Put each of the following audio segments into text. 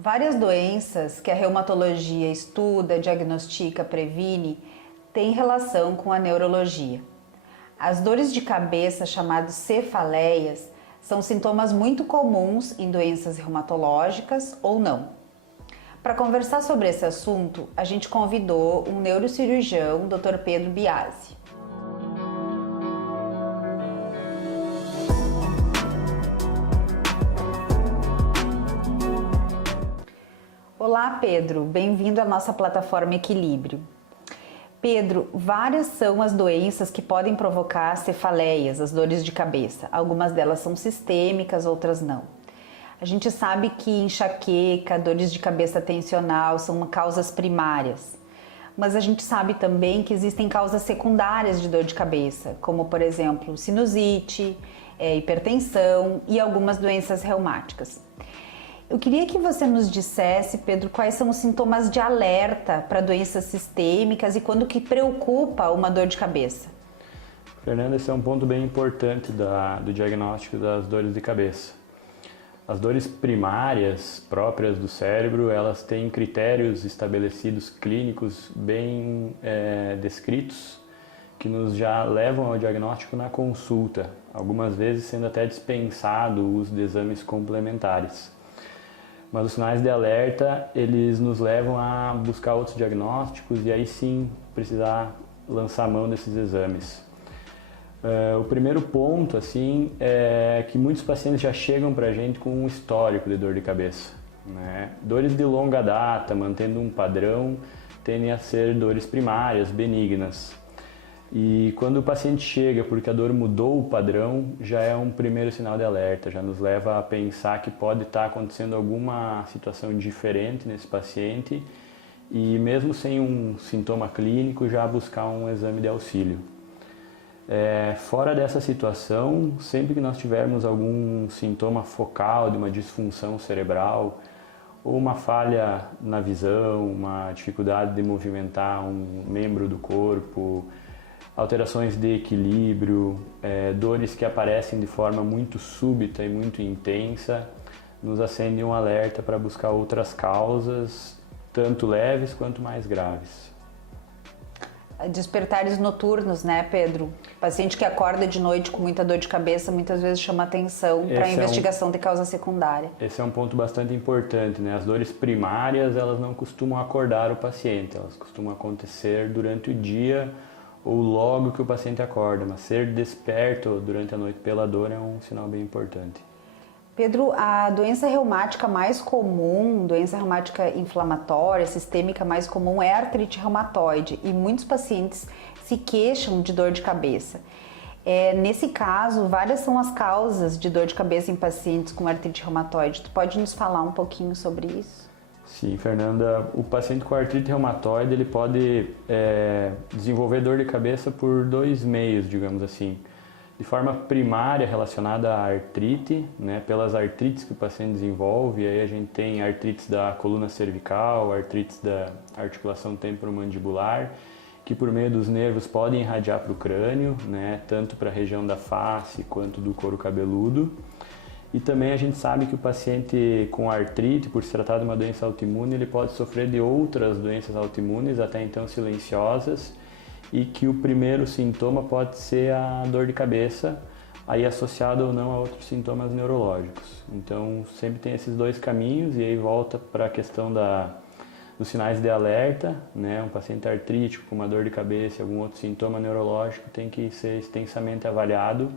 Várias doenças que a reumatologia estuda, diagnostica, previne, têm relação com a neurologia. As dores de cabeça, chamadas cefaleias, são sintomas muito comuns em doenças reumatológicas ou não. Para conversar sobre esse assunto, a gente convidou um neurocirurgião, Dr. Pedro Biasi. Olá, Pedro, bem-vindo à nossa plataforma Equilíbrio. Pedro, várias são as doenças que podem provocar cefaleias, as dores de cabeça. Algumas delas são sistêmicas, outras não. A gente sabe que enxaqueca, dores de cabeça tensional são causas primárias, mas a gente sabe também que existem causas secundárias de dor de cabeça, como por exemplo sinusite, hipertensão e algumas doenças reumáticas. Eu queria que você nos dissesse, Pedro, quais são os sintomas de alerta para doenças sistêmicas e quando que preocupa uma dor de cabeça. Fernanda, esse é um ponto bem importante do diagnóstico das dores de cabeça. As dores primárias próprias do cérebro, elas têm critérios estabelecidos clínicos bem descritos que nos já levam ao diagnóstico na consulta, algumas vezes sendo até dispensado o uso de exames complementares. Mas os sinais de alerta, eles nos levam a buscar outros diagnósticos e aí sim precisar lançar mão desses exames. O primeiro ponto assim, é que muitos pacientes já chegam para a gente com um histórico de dor de cabeça, né? Dores de longa data, mantendo um padrão, tendem a ser dores primárias, benignas. E quando o paciente chega porque a dor mudou o padrão, já é um primeiro sinal de alerta, já nos leva a pensar que pode estar acontecendo alguma situação diferente nesse paciente e mesmo sem um sintoma clínico, já buscar um exame de auxílio. Fora dessa situação, sempre que nós tivermos algum sintoma focal de uma disfunção cerebral ou uma falha na visão, uma dificuldade de movimentar um membro do corpo, alterações de equilíbrio, dores que aparecem de forma muito súbita e muito intensa, nos acendem um alerta para buscar outras causas, tanto leves quanto mais graves. Despertares noturnos, né, Pedro? O paciente que acorda de noite com muita dor de cabeça muitas vezes chama atenção para a investigação de causa secundária. Esse é um ponto bastante importante, né? As dores primárias, elas não costumam acordar o paciente, elas costumam acontecer durante o dia ou logo que o paciente acorda, mas ser desperto durante a noite pela dor é um sinal bem importante. Pedro, a doença reumática mais comum, doença reumática inflamatória, sistêmica mais comum é a artrite reumatoide e muitos pacientes se queixam de dor de cabeça. Nesse caso, várias são as causas de dor de cabeça em pacientes com artrite reumatoide. Tu pode nos falar um pouquinho sobre isso? Sim, Fernanda, o paciente com artrite reumatoide ele pode desenvolver dor de cabeça por dois meios, digamos assim. De forma primária relacionada à artrite, né, pelas artrites que o paciente desenvolve, aí a gente tem artrites da coluna cervical, artrites da articulação temporomandibular, que por meio dos nervos podem irradiar para o crânio, né, tanto para a região da face quanto do couro cabeludo. E também a gente sabe que o paciente com artrite, por se tratar de uma doença autoimune, ele pode sofrer de outras doenças autoimunes, até então silenciosas, e que o primeiro sintoma pode ser a dor de cabeça, aí associado ou não a outros sintomas neurológicos. Então sempre tem esses dois caminhos e aí volta para a questão dos sinais de alerta, né? Um paciente artrítico com uma dor de cabeça e algum outro sintoma neurológico tem que ser extensamente avaliado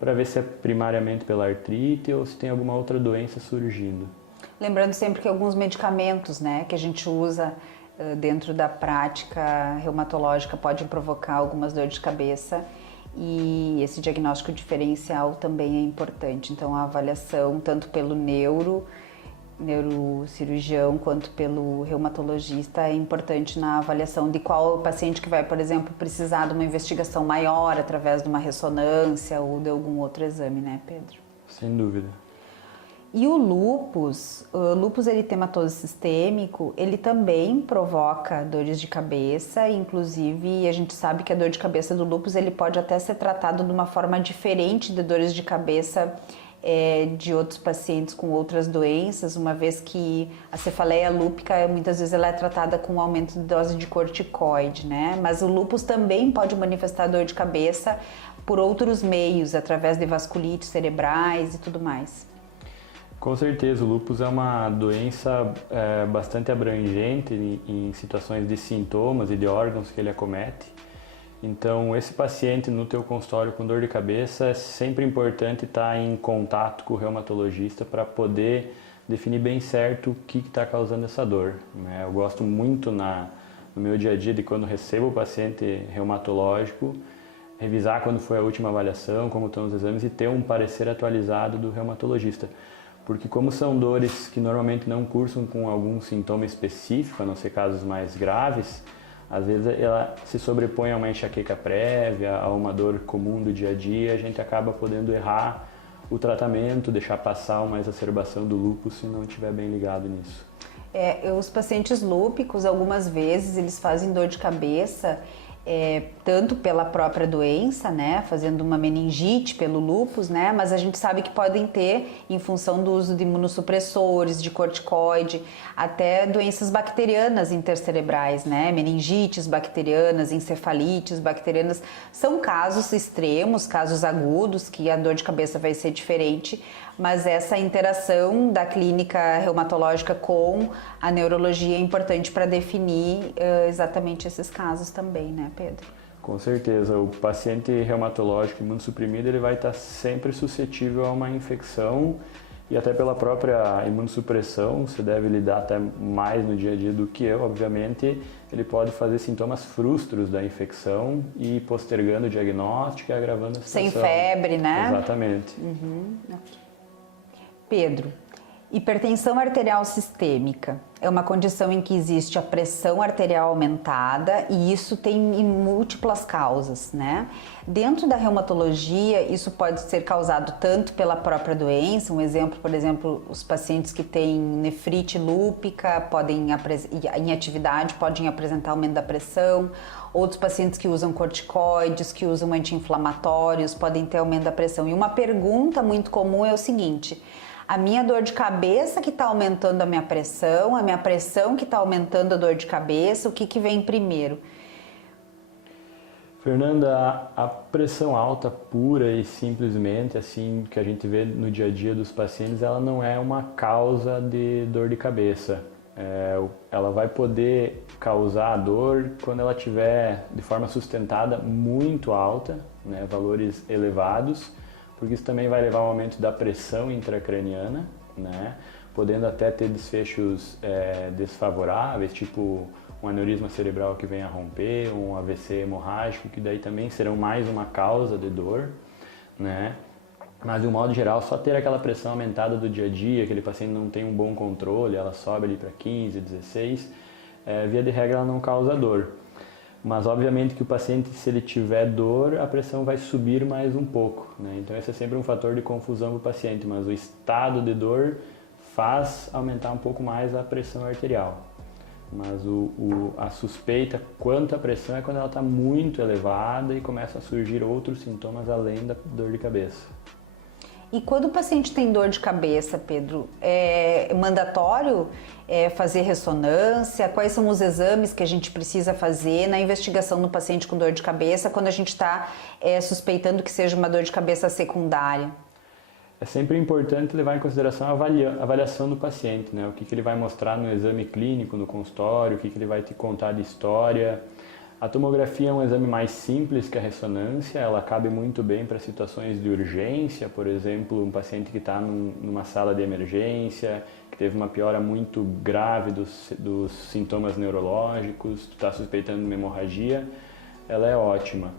para ver se é primariamente pela artrite ou se tem alguma outra doença surgindo. Lembrando sempre que alguns medicamentos, né, que a gente usa dentro da prática reumatológica podem provocar algumas dores de cabeça e esse diagnóstico diferencial também é importante. Então a avaliação tanto pelo neurocirurgião quanto pelo reumatologista é importante na avaliação de qual paciente que vai, por exemplo, precisar de uma investigação maior através de uma ressonância ou de algum outro exame, né, Pedro? Sem dúvida. E o lúpus eritematoso sistêmico, ele também provoca dores de cabeça, inclusive a gente sabe que a dor de cabeça do lúpus ele pode até ser tratado de uma forma diferente de dores de cabeça de outros pacientes com outras doenças, uma vez que a cefaleia lúpica muitas vezes ela é tratada com aumento de dose de corticoide, né? Mas o lúpus também pode manifestar dor de cabeça por outros meios, através de vasculites cerebrais e tudo mais. Com certeza, o lúpus é uma doença bastante abrangente em situações de sintomas e de órgãos que ele acomete. Então, esse paciente no teu consultório com dor de cabeça, é sempre importante estar em contato com o reumatologista para poder definir bem certo o que está causando essa dor, né? Eu gosto muito no meu dia a dia de quando recebo o paciente reumatológico, revisar quando foi a última avaliação, como estão os exames e ter um parecer atualizado do reumatologista. Porque como são dores que normalmente não cursam com algum sintoma específico, a não ser casos mais graves, às vezes ela se sobrepõe a uma enxaqueca prévia, a uma dor comum do dia a dia, a gente acaba podendo errar o tratamento, deixar passar uma exacerbação do lúpus se não estiver bem ligado nisso. Os pacientes lúpicos, algumas vezes, eles fazem dor de cabeça tanto pela própria doença, né, fazendo uma meningite pelo lúpus, né, mas a gente sabe que podem ter, em função do uso de imunossupressores, de corticoide, até doenças bacterianas intercerebrais, né, meningites bacterianas, encefalites bacterianas, são casos extremos, casos agudos, que a dor de cabeça vai ser diferente, mas essa interação da clínica reumatológica com a neurologia é importante para definir exatamente esses casos também, né, Pedro? Com certeza, o paciente reumatológico imunossuprimido ele vai estar sempre suscetível a uma infecção e até pela própria imunossupressão, você deve lidar até mais no dia a dia do que eu, obviamente, ele pode fazer sintomas frustros da infecção e postergando o diagnóstico e agravando a situação. Sem febre, né? Exatamente. Pedro, hipertensão arterial sistêmica é uma condição em que existe a pressão arterial aumentada e isso tem múltiplas causas, né? Dentro da reumatologia, isso pode ser causado tanto pela própria doença, um exemplo, por exemplo, os pacientes que têm nefrite lúpica em atividade podem apresentar aumento da pressão, outros pacientes que usam corticoides, que usam anti-inflamatórios podem ter aumento da pressão. E uma pergunta muito comum é o seguinte: a minha dor de cabeça que está aumentando a minha pressão que está aumentando a dor de cabeça, o que vem primeiro? Fernanda, a pressão alta pura e simplesmente, assim, que a gente vê no dia a dia dos pacientes, ela não é uma causa de dor de cabeça. Ela vai poder causar a dor quando ela estiver de forma sustentada muito alta, né, valores elevados, porque isso também vai levar ao aumento da pressão intracraniana, né, podendo até ter desfechos desfavoráveis, tipo um aneurisma cerebral que venha a romper, um AVC hemorrágico, que daí também serão mais uma causa de dor, né? Mas de um modo geral, só ter aquela pressão aumentada do dia a dia, aquele paciente não tem um bom controle, ela sobe ali para 15, 16, via de regra ela não causa dor. Mas obviamente que o paciente, se ele tiver dor, a pressão vai subir mais um pouco, né? Então esse é sempre um fator de confusão para o paciente, mas o estado de dor faz aumentar um pouco mais a pressão arterial. Mas a suspeita quanto à pressão é quando ela está muito elevada e começam a surgir outros sintomas além da dor de cabeça. E quando o paciente tem dor de cabeça, Pedro, é mandatório fazer ressonância? Quais são os exames que a gente precisa fazer na investigação do paciente com dor de cabeça quando a gente está suspeitando que seja uma dor de cabeça secundária? É sempre importante levar em consideração a avaliação do paciente, né? O que ele vai mostrar no exame clínico, no consultório, o que ele vai te contar de história. A tomografia é um exame mais simples que a ressonância, ela cabe muito bem para situações de urgência, por exemplo, um paciente que está numa sala de emergência, que teve uma piora muito grave dos sintomas neurológicos, tu está suspeitando uma hemorragia, ela é ótima.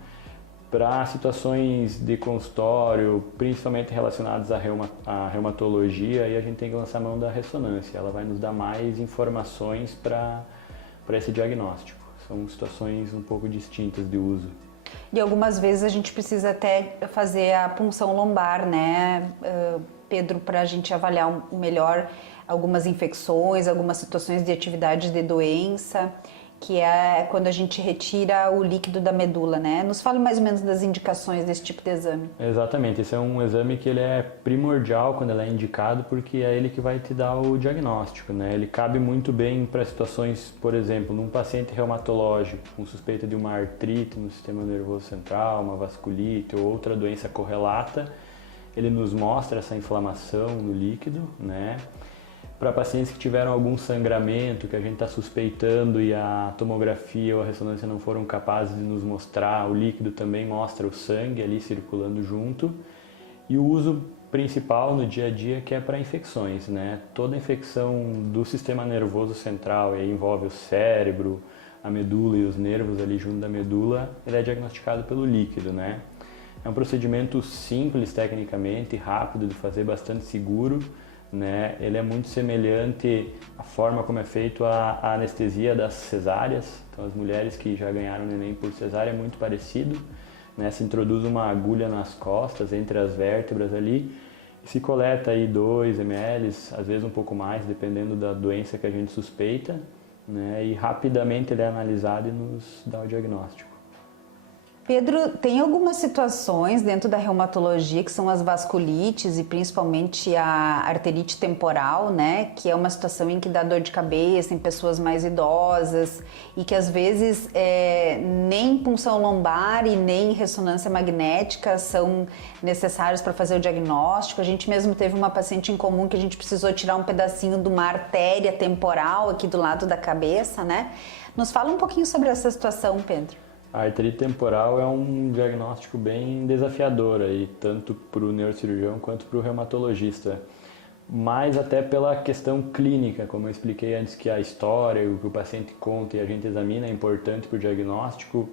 Para situações de consultório, principalmente relacionadas à reumatologia, aí a gente tem que lançar a mão da ressonância. Ela vai nos dar mais informações para esse diagnóstico. São situações um pouco distintas de uso. E algumas vezes a gente precisa até fazer a punção lombar, né, Pedro, para a gente avaliar melhor algumas infecções, algumas situações de atividade de doença, que é quando a gente retira o líquido da medula, né? Nos fale mais ou menos das indicações desse tipo de exame. Exatamente, esse é um exame que ele é primordial quando ele é indicado, porque é ele que vai te dar o diagnóstico, né? Ele cabe muito bem para situações, por exemplo, num paciente reumatológico com suspeita de uma artrite no sistema nervoso central, uma vasculite ou outra doença correlata, ele nos mostra essa inflamação no líquido, né? Para pacientes que tiveram algum sangramento, que a gente está suspeitando e a tomografia ou a ressonância não foram capazes de nos mostrar, o líquido também mostra o sangue ali circulando junto. E o uso principal no dia a dia que é para infecções, né? Toda infecção do sistema nervoso central, e aí envolve o cérebro, a medula e os nervos ali junto da medula, ele é diagnosticado pelo líquido, né? É um procedimento simples tecnicamente, rápido de fazer, bastante seguro, né? Ele é muito semelhante à forma como é feito a anestesia das cesáreas. Então, as mulheres que já ganharam neném por cesárea é muito parecido, né? Se introduz uma agulha nas costas, entre as vértebras ali, e se coleta aí 2 ml, às vezes um pouco mais, dependendo da doença que a gente suspeita, né? E rapidamente ele é analisado e nos dá o diagnóstico. Pedro, tem algumas situações dentro da reumatologia que são as vasculites e principalmente a arterite temporal, né? Que é uma situação em que dá dor de cabeça em pessoas mais idosas e que às vezes nem punção lombar e nem ressonância magnética são necessários para fazer o diagnóstico. A gente mesmo teve uma paciente em comum que a gente precisou tirar um pedacinho de uma artéria temporal aqui do lado da cabeça, né? Nos fala um pouquinho sobre essa situação, Pedro. A arterite temporal é um diagnóstico bem desafiador, aí, tanto para o neurocirurgião quanto para o reumatologista. Mas até pela questão clínica, como eu expliquei antes, que a história, o que o paciente conta e a gente examina é importante para o diagnóstico.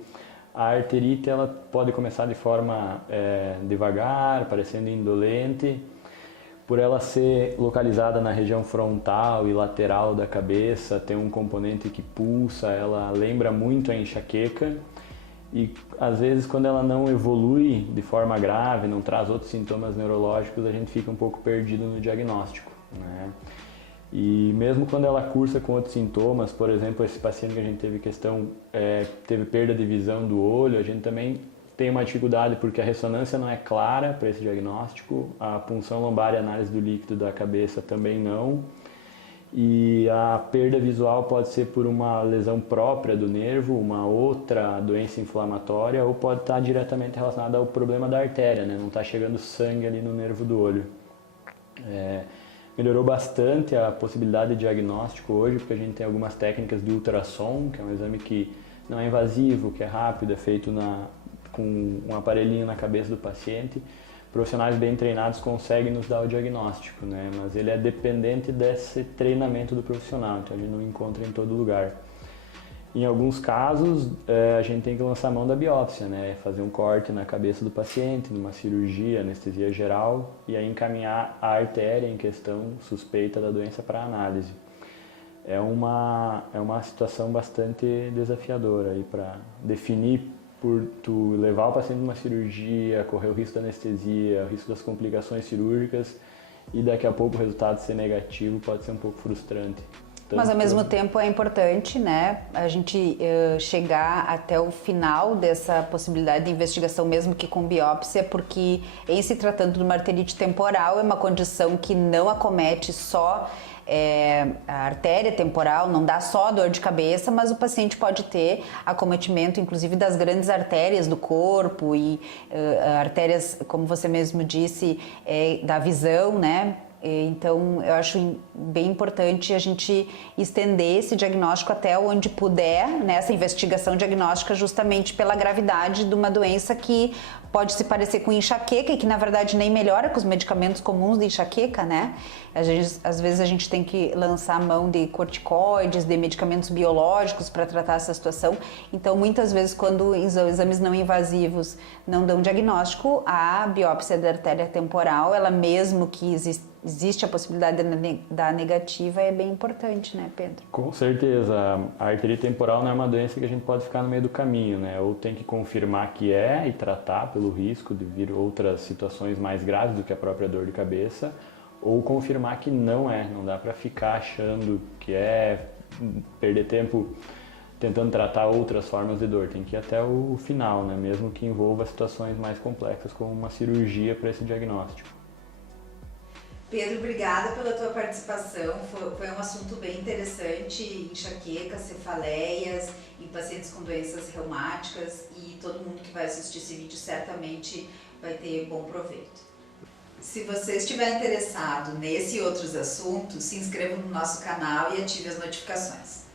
A arterite ela pode começar de forma devagar, parecendo indolente. Por ela ser localizada na região frontal e lateral da cabeça, tem um componente que pulsa, ela lembra muito a enxaqueca. E às vezes quando ela não evolui de forma grave, não traz outros sintomas neurológicos, a gente fica um pouco perdido no diagnóstico, né? E mesmo quando ela cursa com outros sintomas, por exemplo, esse paciente que a gente teve teve perda de visão do olho, a gente também tem uma dificuldade porque a ressonância não é clara para esse diagnóstico, a punção lombar e a análise do líquido da cabeça também não. E a perda visual pode ser por uma lesão própria do nervo, uma outra doença inflamatória, ou pode estar diretamente relacionada ao problema da artéria, né? Não está chegando sangue ali no nervo do olho. Melhorou bastante a possibilidade de diagnóstico hoje, porque a gente tem algumas técnicas de ultrassom, que é um exame que não é invasivo, que é rápido, é feito com um aparelhinho na cabeça do paciente. Profissionais bem treinados conseguem nos dar o diagnóstico, né? Mas ele é dependente desse treinamento do profissional, então a gente não encontra em todo lugar. Em alguns casos, a gente tem que lançar a mão da biópsia, né? Fazer um corte na cabeça do paciente, numa cirurgia, anestesia geral, e aí encaminhar a artéria em questão suspeita da doença para análise. É uma situação bastante desafiadora aí para definir por tu levar o paciente numa cirurgia, correr o risco da anestesia, o risco das complicações cirúrgicas e daqui a pouco o resultado ser negativo pode ser um pouco frustrante. Mas ao mesmo tempo é importante, né, a gente chegar até o final dessa possibilidade de investigação, mesmo que com biópsia, porque em se tratando de uma arterite temporal é uma condição que não acomete só a artéria temporal, não dá só dor de cabeça, mas o paciente pode ter acometimento, inclusive, das grandes artérias do corpo e artérias, como você mesmo disse, da visão, né? Então, eu acho bem importante a gente estender esse diagnóstico até onde puder, né, essa investigação diagnóstica, justamente pela gravidade de uma doença que pode se parecer com enxaqueca e que, na verdade, nem melhora com os medicamentos comuns de enxaqueca, né? Às vezes a gente tem que lançar a mão de corticoides, de medicamentos biológicos para tratar essa situação. Então, muitas vezes, quando os exames não invasivos não dão diagnóstico, a biópsia da artéria temporal, ela mesmo que existe a possibilidade da negativa, é bem importante, né, Pedro? Com certeza. A arterite temporal não é uma doença que a gente pode ficar no meio do caminho, né? Ou tem que confirmar que é e tratar pelo risco de vir outras situações mais graves do que a própria dor de cabeça, ou confirmar que não é. Não dá para ficar achando que perder tempo tentando tratar outras formas de dor, tem que ir até o final, né? Mesmo que envolva situações mais complexas como uma cirurgia para esse diagnóstico. Pedro, obrigada pela tua participação, foi um assunto bem interessante, enxaquecas, cefaleias, em pacientes com doenças reumáticas, e todo mundo que vai assistir esse vídeo certamente vai ter bom proveito. Se você estiver interessado nesse e outros assuntos, se inscreva no nosso canal e ative as notificações.